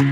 كي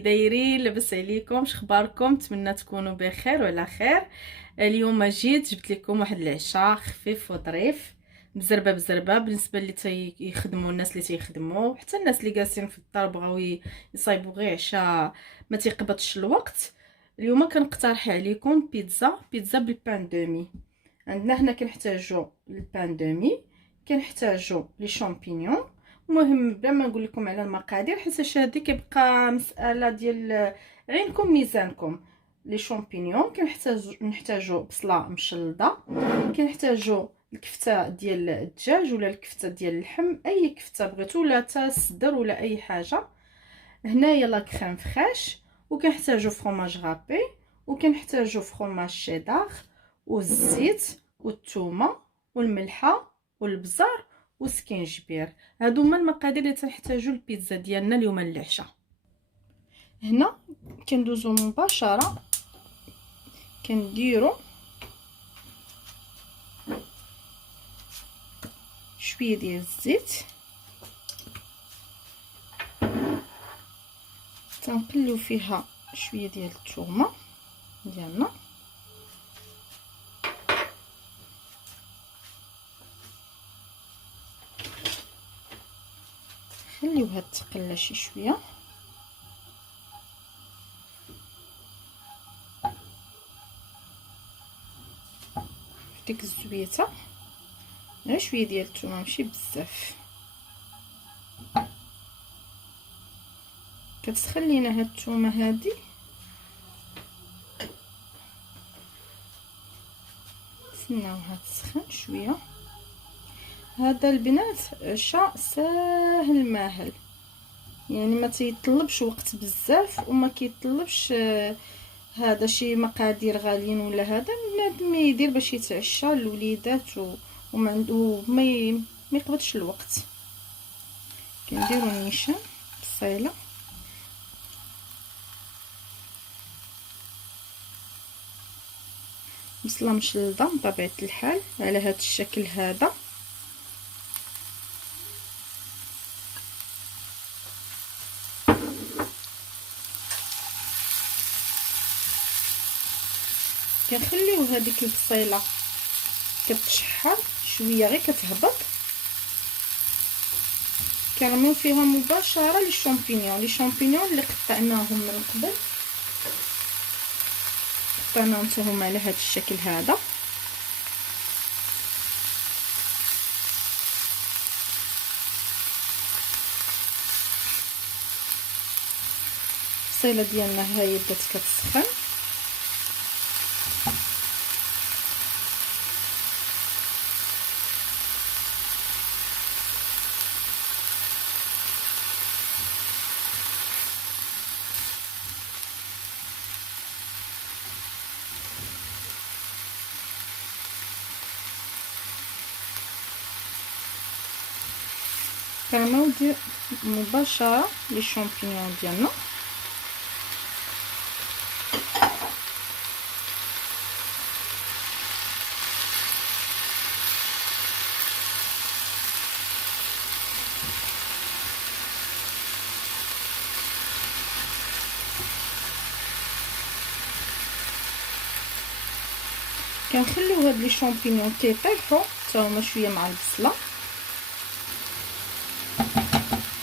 دايرين؟ لاباس عليكم؟ شخباركم؟ نتمنى تكونوا بخير وعلى خير. اليوم جيت جبت لكم واحد العشاء خفيف وظريف بزربه بزربه بالنسبه اللي تيخدموا، الناس اللي تيخدموا، حتى الناس اللي جالسين في الدار بغاو يصايبوا غير عشاء ما تيقبضش الوقت. اليوم كنقترح عليكم بيتزا بالبان دومي. عندنا هنا كنحتاجوا البان دومي، كنحتاجوا لي شامبينيون. المهم بلا ما نقول لكم على المقادير حيت هذه كيبقى مساله ديال عينكم ميزانكم. لي شامبينيون نحتاجوا بصله مشلضه، كنحتاجوا الكفته ديال الدجاج ولا الكفته ديال اللحم، اي كفته بغيتو، ولا حتى الصدر ولا اي حاجه. هنايا لا كريم فريش، وكنحتاجوا فرomاج غابي، وكنحتاجوا فرomاج شيدار، والزيت والثومه والملحه والبزار والسكينجبير. هادو هما المقادير اللي تنحتاجو البيتزا ديالنا اليوم للعشاء. هنا كندوزو مباشره كنديرو شويه ديال الزيت، تنقلو فيها شويه ديال الثومه ديالنا، خليوها تقلى شي شويه. ديك الزويته غير شويه ديال الثومه ماشي بزاف، كتسخن لينا هاد الثومه هادي نسناوها تسخن شويه. هذا البنات عشاء ساهل ماهل، يعني ما تيطلبش وقت بزاف وما كيطلبش هذا شي مقادير غاليين ولا هذا. بنادم يدير باش يتعشى الوليدات وما عنده ما يقبضش الوقت. كنديروا النيشان بصيله، بصله مشلضه بطبيعه الحال على هذا الشكل هذا. كنخليو هذيك البصيله كتشحر شويه غير كتهبط، كنرميو فيها مباشره لي شامبينيون اللي قطعناهم من قبل، قطعناهم حتى هما على هذا الشكل هذا. البصيله ديالنا ها هي بدات كتسخن، كنعاودو مباشره لي شامبينيون ديالنا. كنخليو هاد لي شامبينيون كيطيحوا حتى هما شويه مع البصله.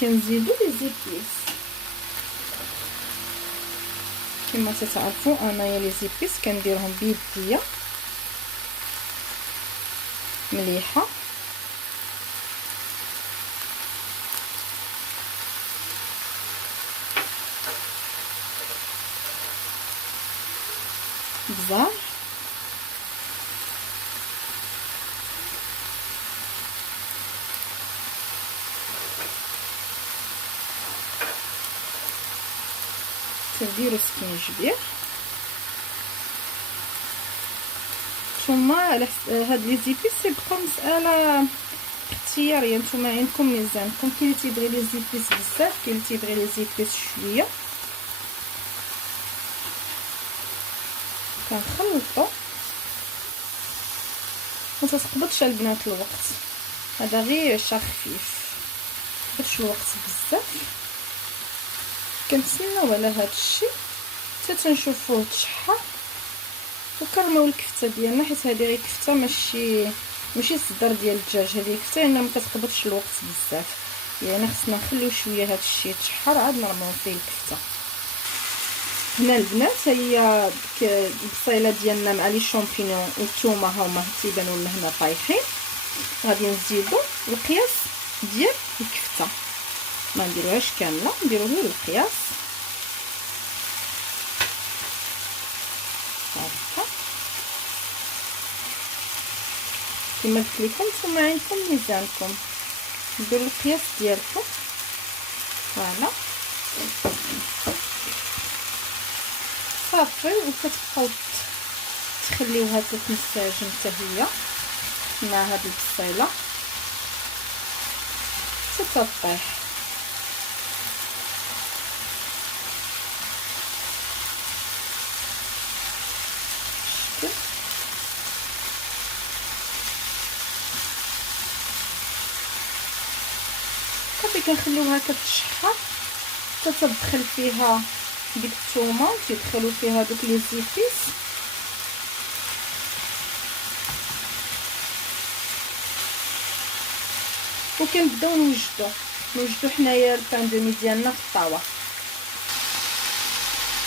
كنزيدو لي زيبيس كما تتعرفوا، انايا لي زيبيس كنديرهم بيديا مليحه. بزاف. تنديرو سكينجبير. نتوما على هاد لي زيبيس تيبقى مساله اختياريه، نتوما عندكم ميزانكم. كاين اللي تيبغي لي زيبيس بزاف، كاين اللي تيبغي لي زيبيس شويه. كنخلطو ما تتقبضش البنات الوقت، هذا غير عشا خفيف، متقبضش الوقت بزاف. كنتسناو على هذا الشيء حتى تنشوفوه تشحر وكرماو الكفته ديالنا، حيت هذه غير كفته ماشي صدر ديال الدجاج، هذه كفته لان ما كتقبضش الوقت بزاف، يعني خصنا نخليو شويه هذا الشيء تشحر عاد نرميو فيه الكفته. هنا البنات هي البصيله ديالنا مع لي شامبينيون والثومه هما تيبانوا لنا هنا طايحين. غادي نزيدو القياس ديال الكفته، ما نديروهاش كامله، نديرو غير القياس هكا كما قلت لكم. نتوما عندكم ميزانكم، ديروا القياس ديالكم. فوالا صافي، وكتبقاو تخليوها تتمساجن حتى هي مع هاد البصيله حتى تطيح. صافي كنخليوها كتشحر حتى تدخل فيها ديك الثومه وتيدخلوا فيها دوك لي زيبيس. وكنبداو نوجدو حنايا البان دومي ديالنا في الطاوه.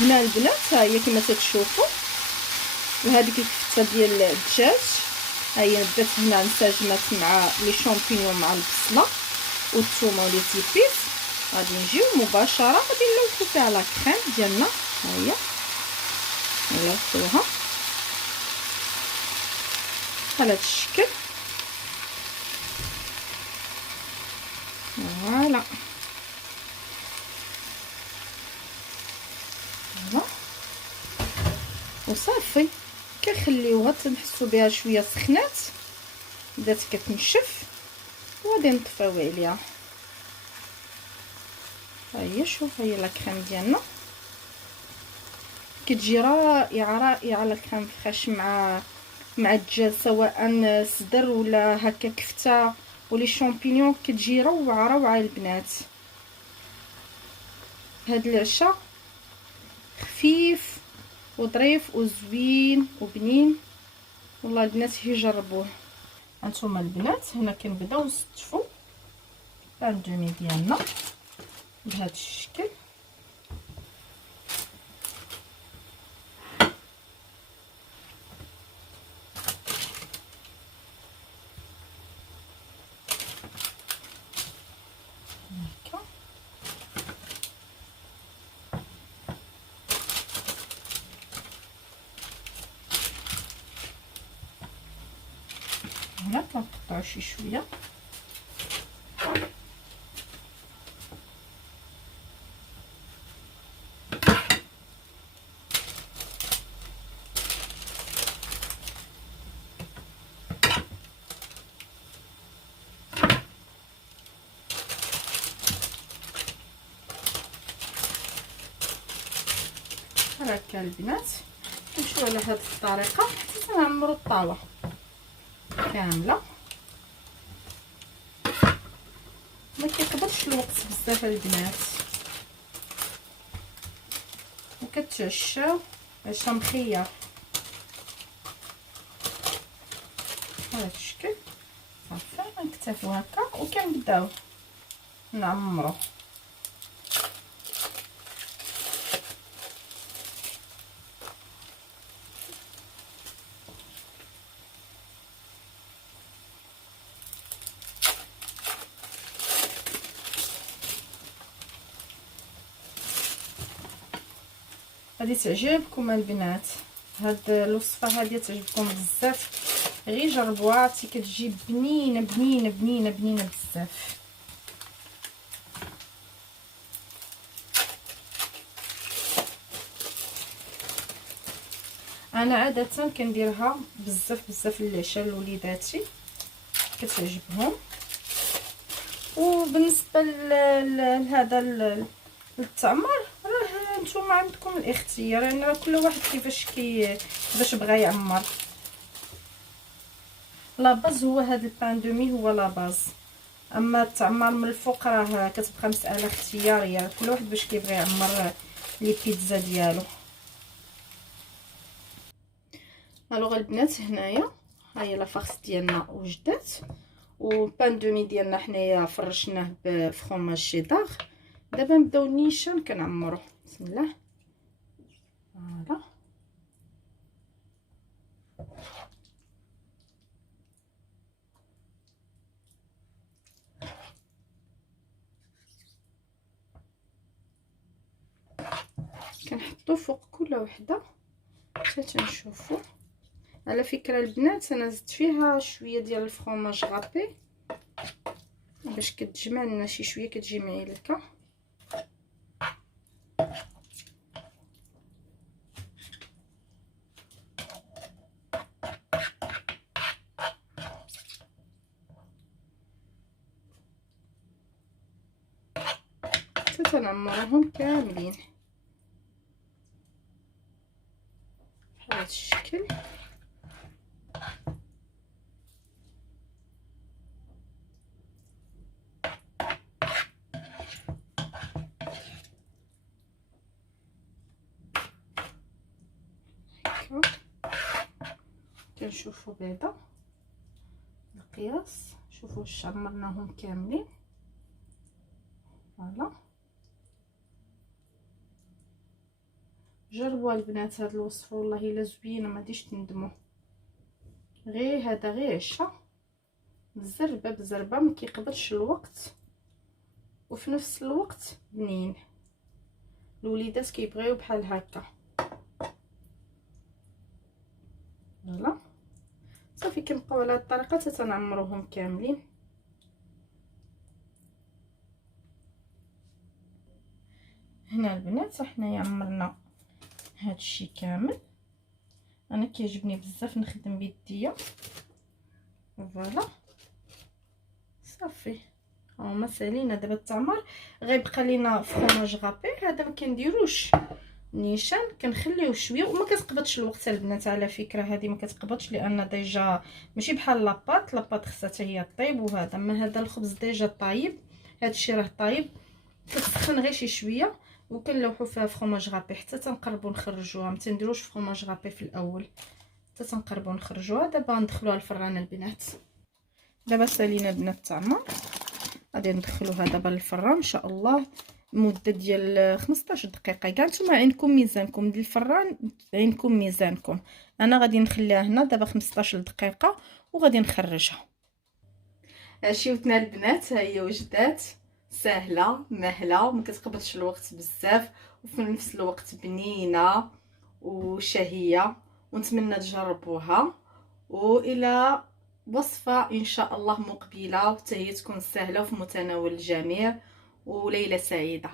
هنا البنات ها هي كما تتشوفوا وهذيك الكفته ديال الدجاج ها هي بدات هنا انسجمات مع لي شامبينيون مع البصله والثومه ولي زيبيس. غادي نجيو مباشره غادي نلوحو فيها لا كريم ديالنا، ها هي نلوحوها على هذا الشكل. فوالا وصافي كنخليوها تنحسوا بها شويه سخنات، بدات كتنشف وغادي نطفيو عليها. ها هي شوف، هي لا كريم ديالنا كتجي رائعه لا كريم فريش مع الدجاج، سواء صدر ولا هكا كفته ولي شامبينيون، كتجي روعه البنات. هاد العشاء خفيف وظريف وزوين وبنين، والله البنات يجربوه. هانتوما البنات هنا كنبداو نستفوا بان دومي ديالنا بهذا الشكل. هنا كنقطعو شي شويه هكا البنات. نمشيو على هذه الطريقه حتى نعمروا الطاوه كامله. ما كيقبضش الوقت بزاف البنات، وكتعشاو عشا مخير بهذا الشكل. صافي نكتفيو هكا وكنبداو نعمرو. غادي تعجبكم البنات. هاد الوصفه هادي تعجبكم بزاف، غير جربوها، عرفتي كتجي بنينه بنينه بنينه بنينه بزاف. انا عاده كنديرها بزاف بزاف للعشاء لوليداتي، كتعجبهم. وبالنسبه لهذا التعمر، راه نتوما عندكم الاختيار، يعني راه كل واحد كيفاش بغى يعمر. لا باز هو هذا البان دومي هو لا باز، اما التعمر من الفوق راه كتبقى مساله اختياريه، كل واحد باش كيبغي يعمر لي بيتزا ديالو. الوغ البنات، هنايا ها هي لافارس ديالنا وجدات، وبان دومي ديالنا حنايا فرشناه بفرomage شيدار. دابا نبداو نيشان كنعمرو. بسم الله. فوالا كنحطو فوق كل وحده حتى تنشوفو. على فكره البنات، انا زدت فيها شويه ديال الفرomage غابي باش كتجمع لنا شي شويه، كتجي معيلكه. حتى تنعمرهم كاملين بحال هذا الشكل. كنشوفوا بعدا القياس، شوفوا واش عمرناهم كاملين. فوالا جربوا البنات هاد الوصفه، والله الا زوينه ما غاديش تندموا. غير هذا غير عشاء بزربه بزربه، ما كيقبضش الوقت، وفي نفس الوقت بنين. الوليدات كيبغيو بحال هكا. فوالا صافي كنبقاو على هاد الطريقه حتى تنعمروهم كاملين. هنا البنات حنايا عمرنا هادشي كامل. انا كيعجبني بزاف نخدم بيديا. فوالا صافي هما سالينا. دابا التمر غيبقى لينا فرomage غابي، هذا ما كنديروش نيشان، كنخليوه شويه وما كتقبضش الوقت البنات. على فكره هذه ما كتقبضش لان ديجا ماشي بحال لاباط خصها حتى هي طيب. وهذا ما هذا الخبز ديجا طايب، هادشي راه طايب، كتسخن غير شي شويه وكنلوحو فيها فرomage غابي حتى تنقربوا نخرجوها. ما تنديروش فرomage غابي في الاول حتى تنقربوا نخرجوها. دابا ندخلوها الفران البنات. دابا سالينا بنات التعمر، غادي ندخلوها دابا للفران ان شاء الله مده ديال 15 دقيقه. كاع نتوما عينكم ميزانكم ديال الفران، عينكم ميزانكم. انا غادي نخليها هنا دابا 15 دقيقه وغادي نخرجها. عشيوتنا البنات ها هي وجدات، سهله مهله، ما كتقبضش الوقت بزاف، وفي نفس الوقت بنينه وشهيه، ونتمنى تجربوها. والى وصفه ان شاء الله مقبله، وحتى هي تكون سهله وفي متناول الجميع. وليله سعيده.